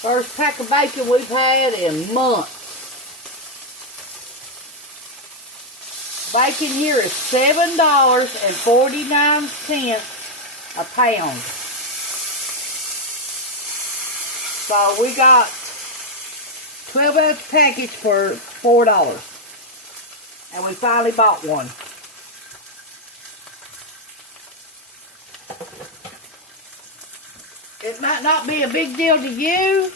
First pack of bacon we've had in months. Bacon here is $7.49 a pound. So we got 12-ounce package for $4. And we finally bought one. It might not be a big deal to you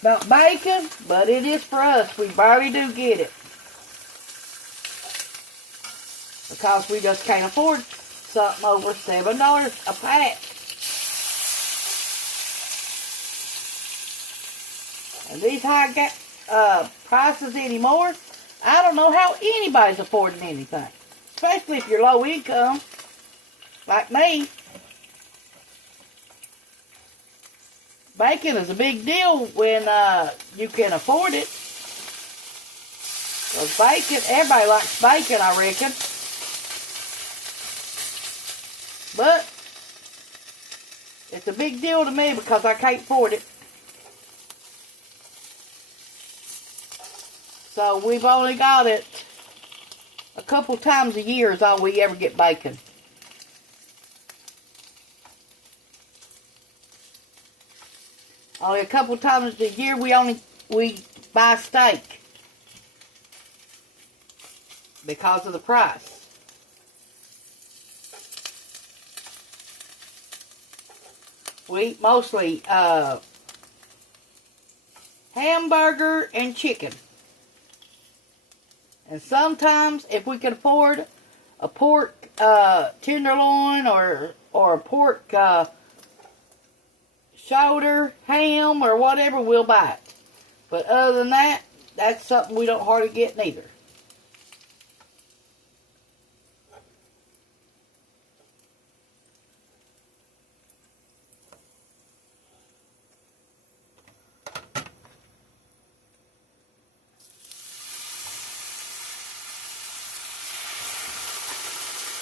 about bacon, but it is for us. We barely do get it. Because we just can't afford something over $7 a pack. And these high prices anymore, I don't know how anybody's affording anything. Especially if you're low income, like me. Bacon is a big deal when you can afford it. Because bacon, everybody likes bacon, I reckon. But it's a big deal to me because I can't afford it. So we've only got it a couple times a year is all we ever get bacon. Only a couple times a year we buy steak. Because of the price. We eat mostly hamburger and chicken. And sometimes, if we can afford a pork tenderloin or a pork shoulder, ham, or whatever, we'll buy it. But other than that, that's something we don't hardly get neither.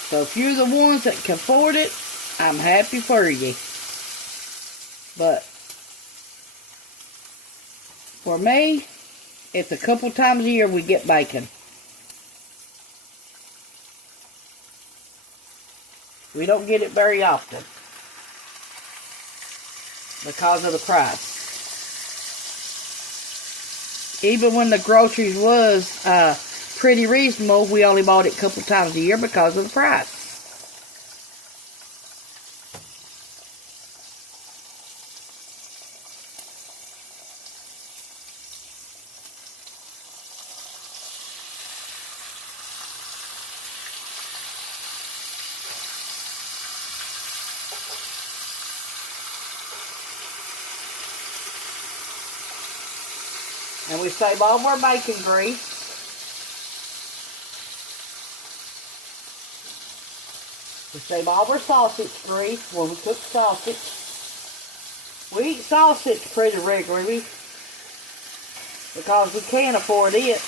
So if you're the ones that can afford it, I'm happy for you. But for me, it's a couple times a year we get bacon. We don't get it very often because of the price. Even when the groceries was pretty reasonable, we only bought it a couple times a year because of the price. And we save all of our bacon grease. We save all of our sausage grease when we cook sausage. We eat sausage pretty regularly because we can't afford it.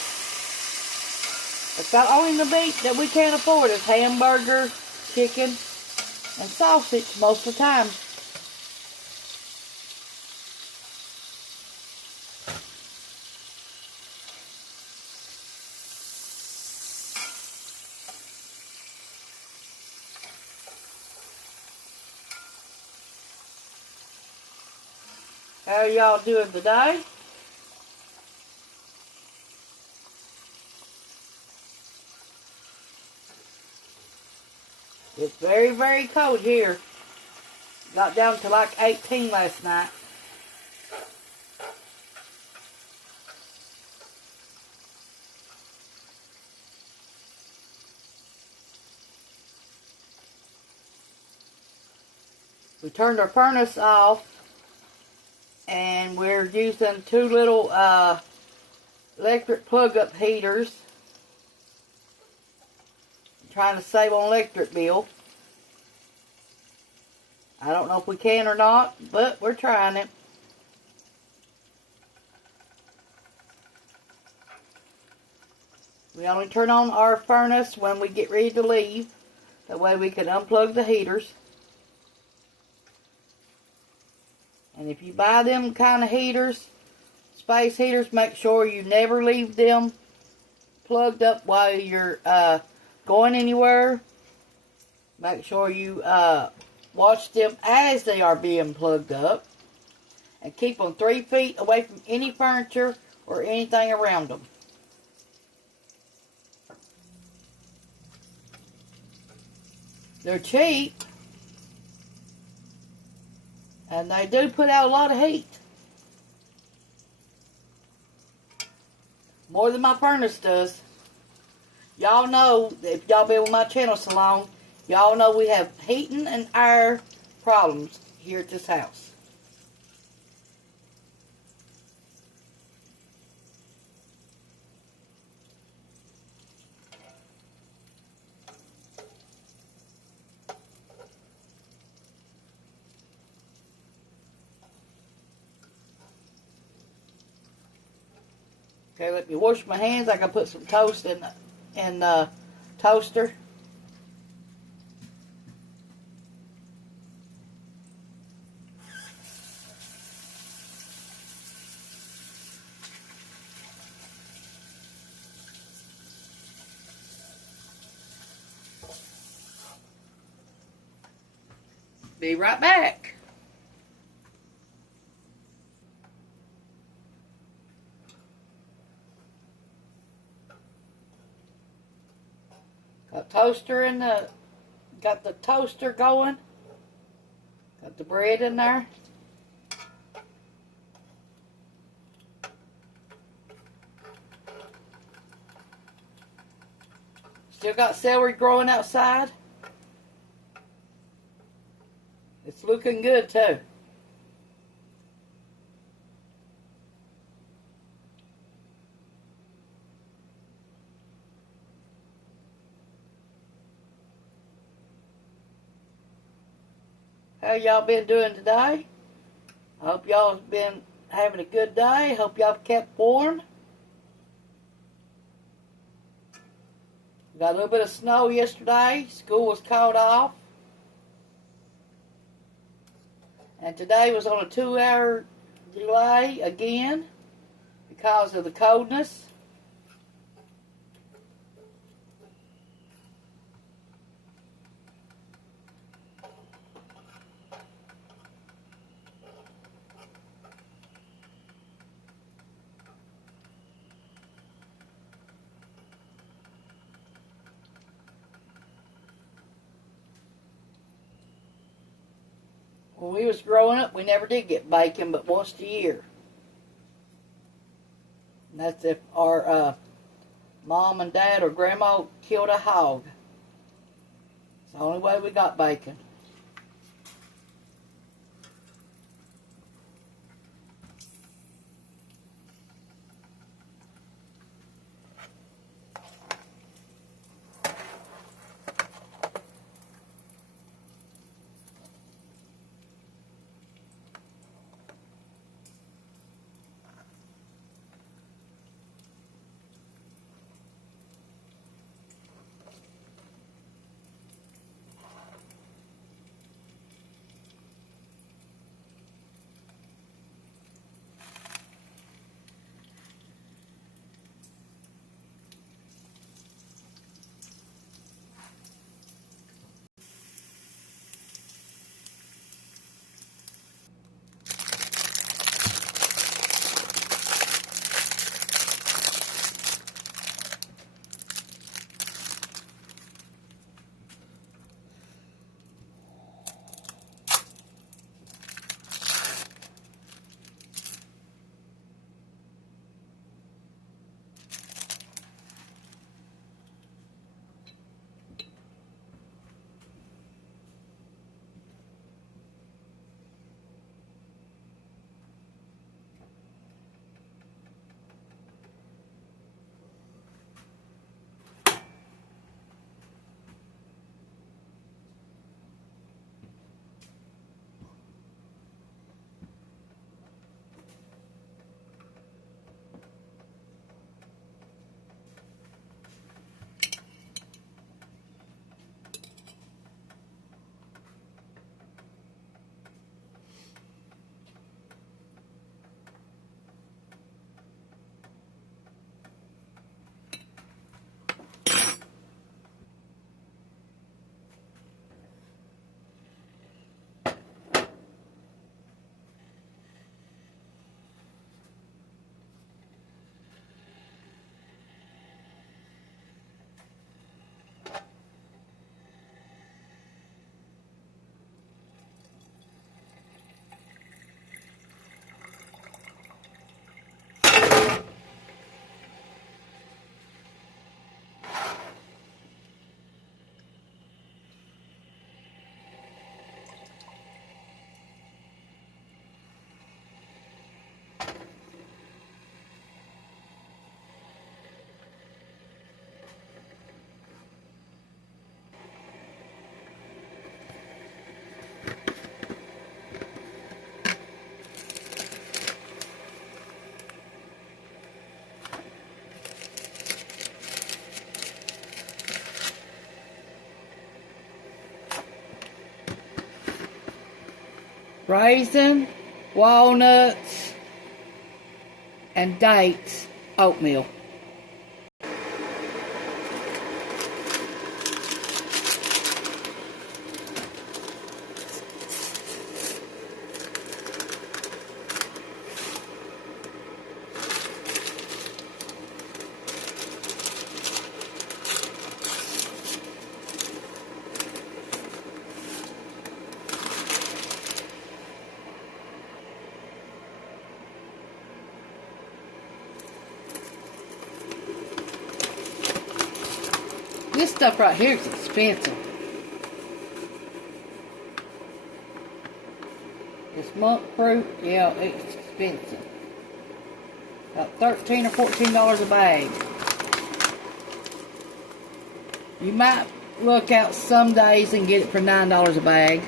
It's about only the meat that we can't afford is hamburger, chicken, and sausage most of the time. How are y'all doing today? It's very, very cold here. Got down to like 18 last night. We turned our furnace off. And we're using two little electric plug-up heaters. Trying to save on electric bill. I don't know if we can or not, but we're trying it. We only turn on our furnace when we get ready to leave. That way we can unplug the heaters. And if you buy them kind of heaters, space heaters, make sure you never leave them plugged up while you're going anywhere. Make sure you watch them as they are being plugged up. And keep them 3 feet away from any furniture or anything around them. They're cheap. And they do put out a lot of heat. More than my furnace does. Y'all know, if y'all been with my channel so long, y'all know we have heating and air problems here at this house. Okay, let me wash my hands. I can put some toast in the toaster. Be right back. Got the toaster going. Got the bread in there. Still got celery growing outside. It's looking good too. How y'all been doing today? I hope y'all have been having a good day. Hope y'all kept warm. Got a little bit of snow yesterday. School was called off. And today was on a 2-hour delay again because of the coldness. When we was growing up, we never did get bacon but once a year. And that's if our mom and dad or grandma killed a hog. It's the only way we got bacon. raisin, walnuts, and dates oatmeal. This stuff right here is expensive. This monk fruit, yeah, it's expensive. About $13 or $14 a bag. You might look out some days and get it for $9 a bag.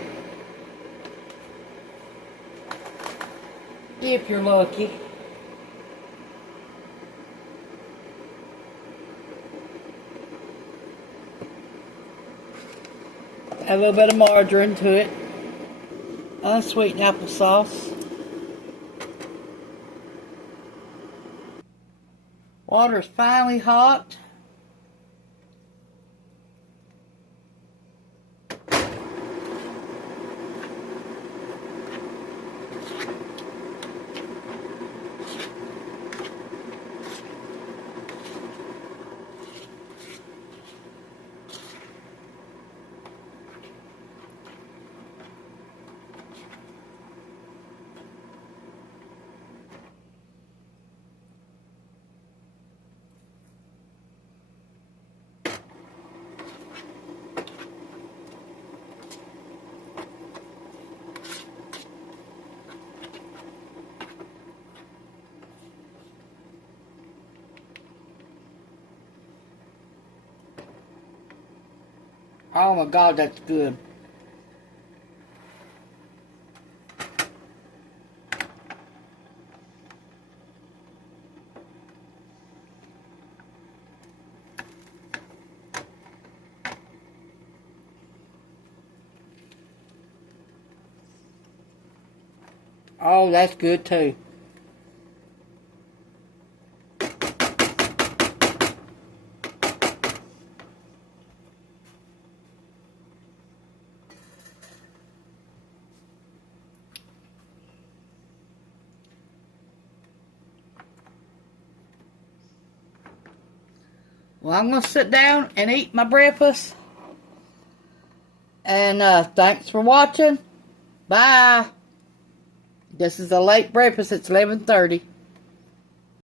If you're lucky. Add a little bit of margarine to it. Unsweetened applesauce. Water is finally hot. Oh my God, that's good. Oh, that's good too. Well, I'm going to sit down and eat my breakfast. And thanks for watching. Bye. This is a late breakfast. It's 11:30.